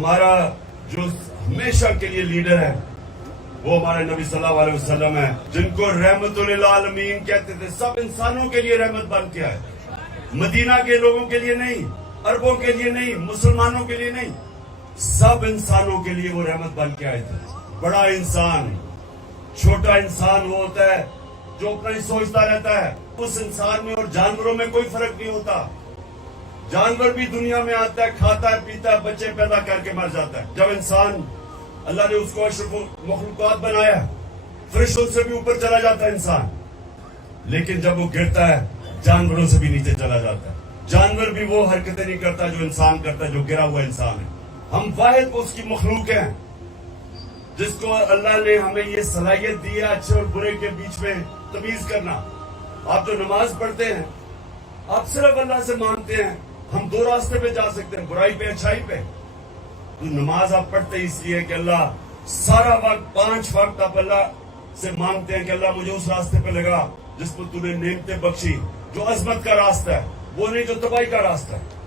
ہمارا جو ہمیشہ کے لیے لیڈر ہے وہ ہمارے نبی صلی اللہ علیہ وسلم ہے، جن کو رحمت للعالمین کہتے تھے. سب انسانوں کے لیے رحمت بن کے آئے، مدینہ کے لوگوں کے لیے نہیں، عربوں کے لیے نہیں، مسلمانوں کے لیے نہیں، سب انسانوں کے لیے وہ رحمت بن کے آئے تھے. بڑا انسان، چھوٹا انسان وہ ہوتا ہے جو اپنا ہی سوچتا رہتا ہے. اس انسان میں اور جانوروں میں کوئی فرق نہیں ہوتا. جانور بھی دنیا میں آتا ہے، کھاتا ہے، پیتا ہے، بچے پیدا کر کے مر جاتا ہے. جب انسان، اللہ نے اس کو اشرف مخلوقات بنایا، فرشتوں سے بھی اوپر چلا جاتا ہے انسان، لیکن جب وہ گرتا ہے جانوروں سے بھی نیچے چلا جاتا ہے. جانور بھی وہ حرکتیں نہیں کرتا جو انسان کرتا ہے، جو گرا ہوا انسان ہے. ہم واحد اس کی مخلوق ہیں جس کو اللہ نے ہمیں یہ صلاحیت دی ہے اچھے اور برے کے بیچ میں تمیز کرنا. آپ جو نماز پڑھتے ہیں آپ صرف اللہ سے مانگتے ہیں. ہم دو راستے پہ جا سکتے ہیں، برائی پہ، اچھائی پہ. تو نماز آپ پڑھتے اس لیے کہ اللہ سارا وقت 5 وقت آپ اللہ سے مانگتے ہیں کہ اللہ مجھے اس راستے پہ لگا جس پر تمہیں نعمتیں بخشی، جو عظمت کا راستہ ہے، وہ نہیں جو تباہی کا راستہ ہے.